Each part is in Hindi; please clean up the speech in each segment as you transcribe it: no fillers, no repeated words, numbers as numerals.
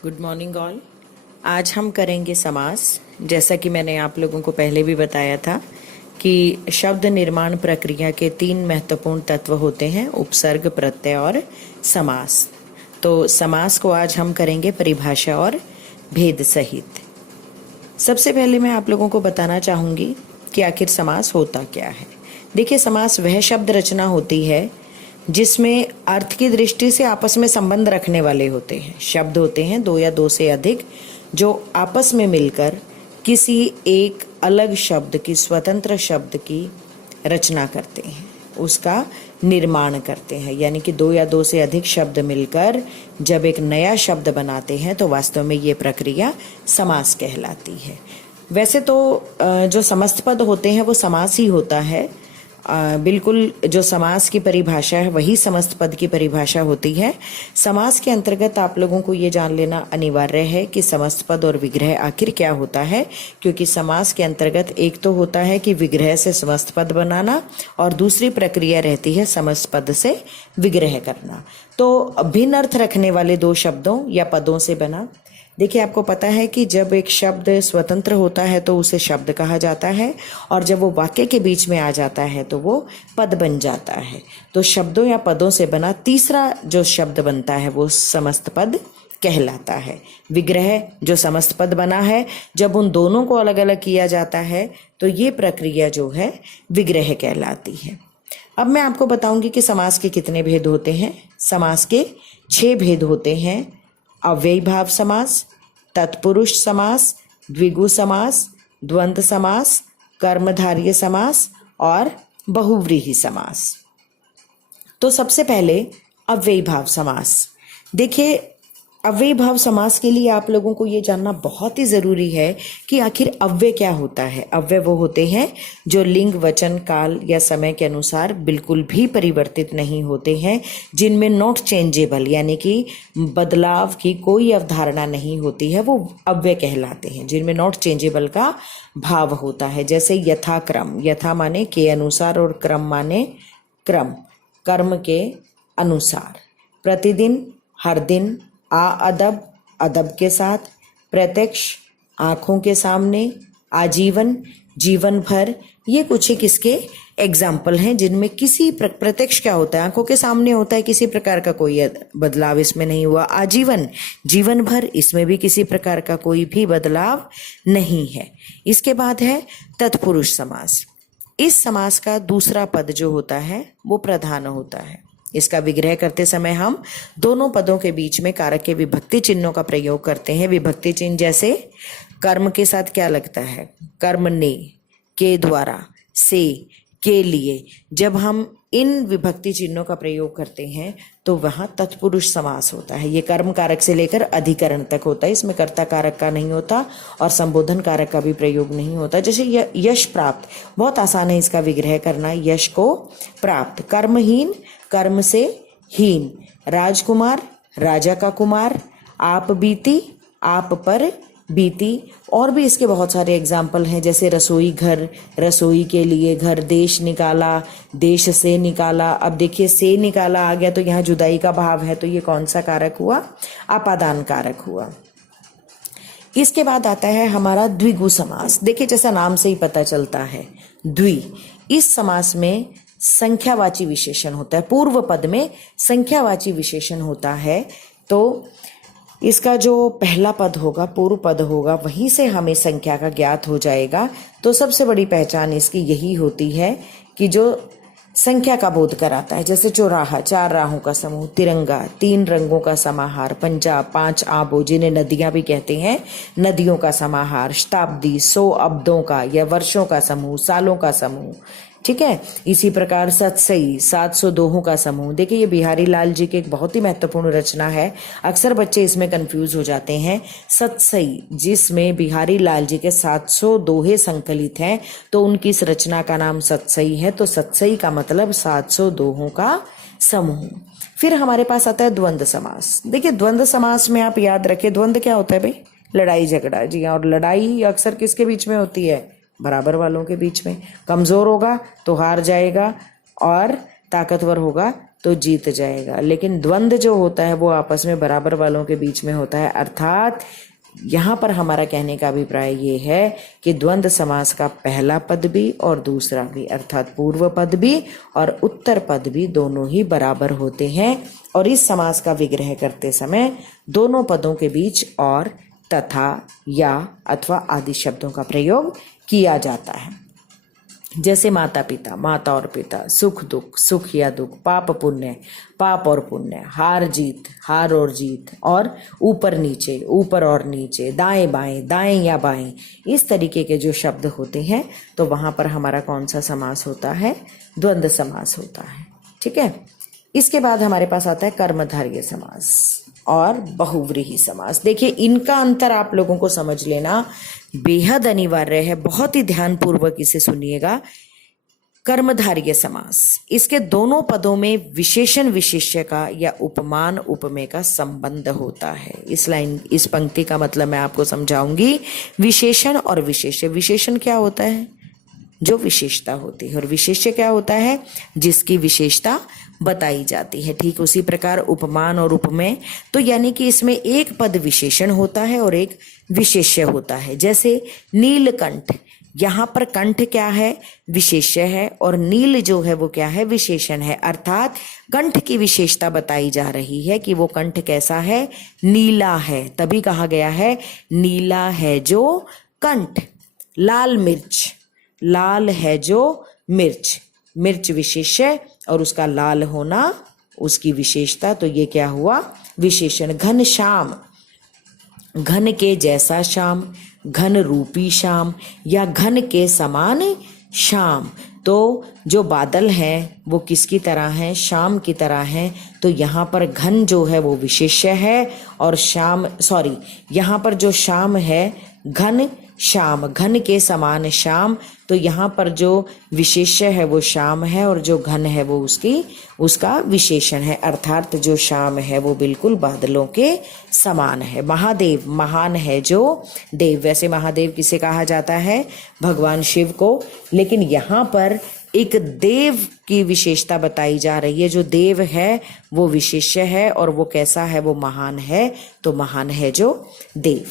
Good morning all. आज हम करेंगे समास। जैसा कि मैंने आप लोगों को पहले भी बताया था कि शब्द निर्माण प्रक्रिया के 3 महत्वपूर्ण तत्व होते हैं, उपसर्ग, प्रत्यय और समास। तो समास को आज हम करेंगे परिभाषा और भेद सहित। सबसे पहले मैं आप लोगों को बताना चाहूँगी कि आखिर समास होता क्या है। देखिए, समास वह शब्द रचना होती है जिसमें अर्थ की दृष्टि से आपस में संबंध रखने वाले होते हैं। शब्द होते हैं 2 या 2 से अधिक जो आपस में मिलकर किसी एक अलग शब्द की, स्वतंत्र शब्द की रचना करते हैं, उसका निर्माण करते हैं। यानी कि 2 या 2 से अधिक शब्द मिलकर जब एक नया शब्द बनाते हैं तो वास्तव में ये प्रक्रिया समास कहलाती है। वैसे तो जो समस्त पद होते हैं वो समास ही होता है। बिल्कुल जो समास की परिभाषा है वही समस्त पद की परिभाषा होती है। समास के अंतर्गत आप लोगों को ये जान लेना अनिवार्य है कि समस्त पद और विग्रह आखिर क्या होता है, क्योंकि समास के अंतर्गत एक तो होता है कि विग्रह से समस्त पद बनाना और दूसरी प्रक्रिया रहती है समस्त पद से विग्रह करना। तो भिन्न अर्थ रखने वाले 2 शब्दों या पदों से बना। देखिए, आपको पता है कि जब एक शब्द स्वतंत्र होता है तो उसे शब्द कहा जाता है, और जब वो वाक्य के बीच में आ जाता है तो वो पद बन जाता है। तो शब्दों या पदों से बना तीसरा जो शब्द बनता है वो समस्त पद कहलाता है। विग्रह जो समस्त पद बना है, जब उन दोनों को अलग अलग किया जाता है तो ये प्रक्रिया जो है विग्रह कहलाती है। अब मैं आपको बताऊंगी कि समास के कितने भेद होते हैं। समास के 6 भेद होते हैं। अव्ययीभाव समास, तत्पुरुष समास, द्विगु समास, द्वंद्व समास, कर्मधारय समास और बहुव्रीहि समास। तो सबसे पहले अव्ययीभाव समास। देखिए, अव्ययीभाव समास के लिए आप लोगों को ये जानना बहुत ही जरूरी है कि आखिर अव्यय क्या होता है। अव्यय वो होते हैं जो लिंग, वचन, काल या समय के अनुसार बिल्कुल भी परिवर्तित नहीं होते हैं, जिनमें नॉट चेंजेबल यानी कि बदलाव की कोई अवधारणा नहीं होती है, वो अव्यय कहलाते हैं। जिनमें नॉट चेंजेबल का भाव होता है। जैसे यथाक्रम, यथा माने के अनुसार और क्रम माने क्रम, कर्म के अनुसार। प्रतिदिन, हर दिन, अदब, अदब के साथ, प्रत्यक्ष, आंखों के सामने, आजीवन, जीवन भर। ये कुछ एक इसके एग्जाम्पल हैं जिनमें किसी प्रत्यक्ष क्या होता है, आंखों के सामने होता है, किसी प्रकार का कोई बदलाव इसमें नहीं हुआ। आजीवन, जीवन भर, इसमें भी किसी प्रकार का कोई भी बदलाव नहीं है। इसके बाद है तत्पुरुष समास। इस समास का दूसरा पद जो होता है वो प्रधान होता है। इसका विग्रह करते समय हम दोनों पदों के बीच में कारक के विभक्ति चिन्हों का प्रयोग करते हैं। विभक्ति चिन्ह जैसे कर्म के साथ क्या लगता है, कर्म ने, के द्वारा, से, के लिए। जब हम इन विभक्ति चिन्हों का प्रयोग करते हैं तो वहां तत्पुरुष समास होता है। ये कर्म कारक से लेकर अधिकरण तक होता है। इसमें कर्ता कारक का नहीं होता और संबोधन कारक का भी प्रयोग नहीं होता। जैसे यश प्राप्त, बहुत आसान है इसका विग्रह करना। यश को प्राप्त, कर्महीन, कर्म से हीन, राजकुमार, राजा का कुमार, आप बीती, आप पर बीती। और भी इसके बहुत सारे एग्जाम्पल हैं, जैसे रसोई घर, रसोई के लिए घर, देश निकाला, देश से निकाला। अब देखिए, से निकाला आ गया तो यहाँ जुदाई का भाव है, तो ये कौन सा कारक हुआ, आपादान कारक हुआ। इसके बाद आता है हमारा द्विगु समास। देखिए, जैसा नाम से ही पता चलता है, द्वि, इस समास में संख्यावाची विशेषण होता है। पूर्व पद में संख्यावाची विशेषण होता है, तो इसका जो पहला पद होगा, पूर्व पद होगा, वहीं से हमें संख्या का ज्ञात हो जाएगा। तो सबसे बड़ी पहचान इसकी यही होती है कि जो संख्या का बोध कराता है। जैसे चौराहा, 4 राहों का समूह, तिरंगा, 3 रंगों का समाहार, पंजाब, 5 आबों जिन्हें नदियां भी कहते हैं, नदियों का समाहार, शताब्दी, 100 अब्दों का या वर्षों का समूह, सालों का समूह। ठीक है। इसी प्रकार सतसई, 700 दोहों का समूह। देखिए, ये बिहारी लाल जी की एक बहुत ही महत्वपूर्ण रचना है। अक्सर बच्चे इसमें कंफ्यूज हो जाते हैं। सतसई, जिसमें बिहारी लाल जी के 700 दोहे संकलित हैं, तो उनकी इस रचना का नाम सतसई है। तो सतसई का मतलब 700 दोहों का समूह। फिर हमारे पास आता है द्वंद्व समास। देखिए, द्वंद्व समास में आप याद रखें, द्वंद्व क्या होता है भाई, लड़ाई झगड़ा। जी, और लड़ाई अक्सर किसके बीच में होती है, बराबर वालों के बीच में। कमजोर होगा तो हार जाएगा और ताकतवर होगा तो जीत जाएगा। लेकिन द्वंद्व जो होता है वो आपस में बराबर वालों के बीच में होता है। अर्थात यहाँ पर हमारा कहने का अभिप्राय ये है कि द्वंद्व समास का पहला पद भी और दूसरा भी, अर्थात पूर्व पद भी और उत्तर पद भी दोनों ही बराबर होते हैं। और इस समास का विग्रह करते समय दोनों पदों के बीच और, तथा, या अथवा आदि शब्दों का प्रयोग किया जाता है। जैसे माता पिता, माता और पिता, सुख दुख, सुख या दुख, पाप पुण्य, पाप और पुण्य, हार जीत, हार और जीत, और ऊपर नीचे, ऊपर और नीचे, दाएं बाएं, दाएं या बाएं, इस तरीके के जो शब्द होते हैं तो वहां पर हमारा कौन सा समास होता है? द्वंद्व समास होता है। ठीक है। इसके बाद हमारे पास आता है कर्मधारय समास और बहुव्रीहि समास। देखिए, इनका अंतर आप लोगों को समझ लेना बेहद अनिवार्य है, बहुत ही ध्यानपूर्वक इसे सुनिएगा। कर्मधारय समास, इसके दोनों पदों में विशेषण विशेष्य का या उपमान उपमेय का संबंध होता है। इस पंक्ति का मतलब मैं आपको समझाऊंगी। विशेषण और विशेष्य, विशेषण क्या होता है? जो विशेषता होती है, और विशेष्य क्या होता है? जिसकी विशेषता बताई जाती है। ठीक उसी प्रकार उपमान और उपमेय, तो यानी कि इसमें एक पद विशेषण होता है और एक विशेष्य होता है। जैसे नीलकंठ, यहाँ पर कंठ क्या है? विशेष्य है, और नील जो है वो क्या है? विशेषण है। अर्थात कंठ की विशेषता बताई जा रही है कि वो कंठ कैसा है? नीला है। तभी कहा गया है नीला है जो कंठ। लाल मिर्च, लाल है जो मिर्च, मिर्च विशेष्य और उसका लाल होना उसकी विशेषता, तो ये क्या हुआ? विशेषण। घन श्याम, घन के जैसा श्याम, घन रूपी श्याम या घन के समान श्याम। तो जो बादल हैं वो किसकी तरह हैं? श्याम की तरह हैं। तो यहाँ पर घन जो है वो विशेष्य है, और श्याम, सॉरी, यहाँ पर जो श्याम है घन श्याम, घन के समान श्याम, तो यहाँ पर जो विशेष्य है वो श्याम है और जो घन है वो उसका विशेषण है। अर्थात जो श्याम है वो बिल्कुल बादलों के समान है। महादेव, महान है जो देव। वैसे महादेव किसे कहा जाता है? भगवान शिव को। लेकिन यहाँ पर एक देव की विशेषता बताई जा रही है। जो देव है वो विशेष्य है और वो कैसा है? वो महान है। तो महान है जो देव।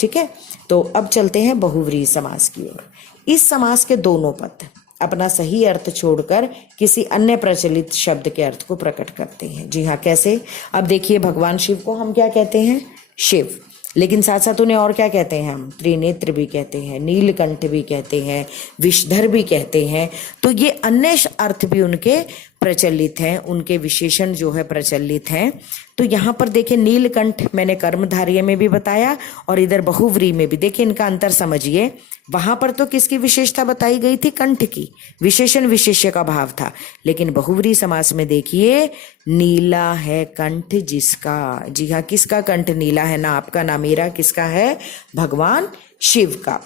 ठीक है। तो अब चलते हैं बहुव्रीहि समास की ओर। इस समास के दोनों पद अपना सही अर्थ छोड़कर किसी अन्य प्रचलित शब्द के अर्थ को प्रकट करते हैं। जी हाँ, कैसे? अब देखिए, भगवान शिव को हम क्या कहते हैं? शिव। लेकिन साथ साथ उन्हें और क्या कहते हैं हम? त्रिनेत्र भी कहते हैं, नीलकंठ भी कहते हैं, विषधर भी कहते हैं। तो ये अन्य अर्थ भी उनके प्रचलित हैं, उनके विशेषण जो है प्रचलित हैं। तो यहाँ पर देखिए, नीलकंठ मैंने कर्मधारय में भी बताया और इधर बहुव्रीहि में भी। देखिए इनका अंतर समझिए। वहां पर तो किसकी विशेषता बताई गई थी? कंठ की। विशेषण विशेष्य का भाव था। लेकिन बहुव्रीहि समास में देखिए, नीला है कंठ जिसका। जी हाँ, किसका कंठ नीला है? ना आपका ना मेरा। किसका है? भगवान शिव का।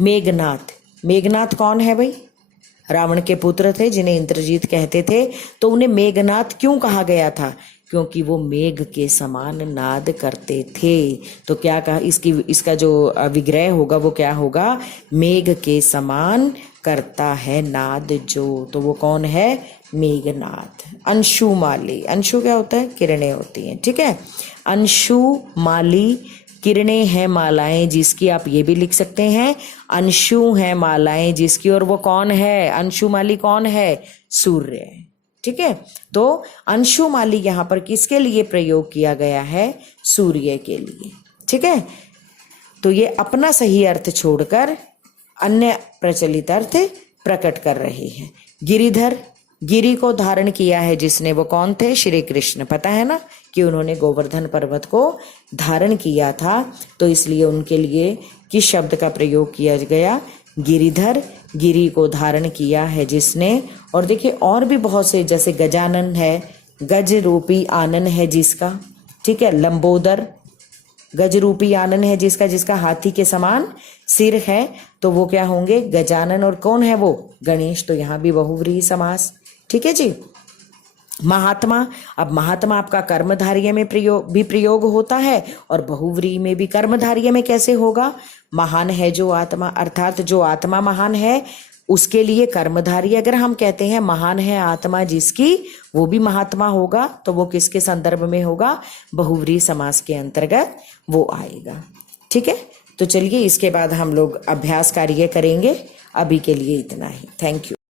मेघनाथ, मेघनाथ कौन है भाई? रावण के पुत्र थे जिन्हें इंद्रजीत कहते थे। तो उन्हें मेघनाथ क्यों कहा गया था? क्योंकि वो मेघ के समान नाद करते थे। तो क्या कहा? इसका जो विग्रह होगा वो क्या होगा? मेघ के समान करता है नाद जो। तो वो कौन है? मेघनाथ। अंशुमाली, अंशु क्या होता है? किरणें होती हैं। ठीक है। अंशुमाली, किरणें हैं मालाएं जिसकी। आप ये भी लिख सकते हैं, अंशु हैं मालाएं जिसकी। और वो कौन है? अंशुमाली कौन है? सूर्य। ठीक है। तो अंशुमाली यहाँ पर किसके लिए प्रयोग किया गया है? सूर्य के लिए। ठीक है। तो ये अपना सही अर्थ छोड़कर अन्य प्रचलित अर्थ प्रकट कर रहे हैं। गिरिधर, गिरि को धारण किया है जिसने, वो कौन थे? श्री कृष्ण। पता है ना कि उन्होंने गोवर्धन पर्वत को धारण किया था, तो इसलिए उनके लिए किस शब्द का प्रयोग किया गया? गिरिधर, गिरि को धारण किया है जिसने। और देखिए और भी बहुत से, जैसे गजानन है, गज रूपी आनन है जिसका। ठीक है। लंबोदर, गज रूपी आनन है जिसका, जिसका हाथी के समान सिर है। तो वो क्या होंगे? गजानन। और कौन है वो? गणेश। तो यहाँ भी बहुव्रीहि समास। ठीक है जी। महात्मा, अब महात्मा आपका कर्मधारय में प्रयोग होता है और बहुव्रीहि में भी। कर्मधारय में कैसे होगा? महान है जो आत्मा, अर्थात जो आत्मा महान है उसके लिए कर्मधारी अगर हम कहते हैं महान है आत्मा जिसकी, वो भी महात्मा होगा, तो वो किसके संदर्भ में होगा? बहुव्रीहि समास के अंतर्गत वो आएगा। ठीक है, तो चलिए इसके बाद हम लोग अभ्यास कार्य करेंगे। अभी के लिए इतना ही। Thank you.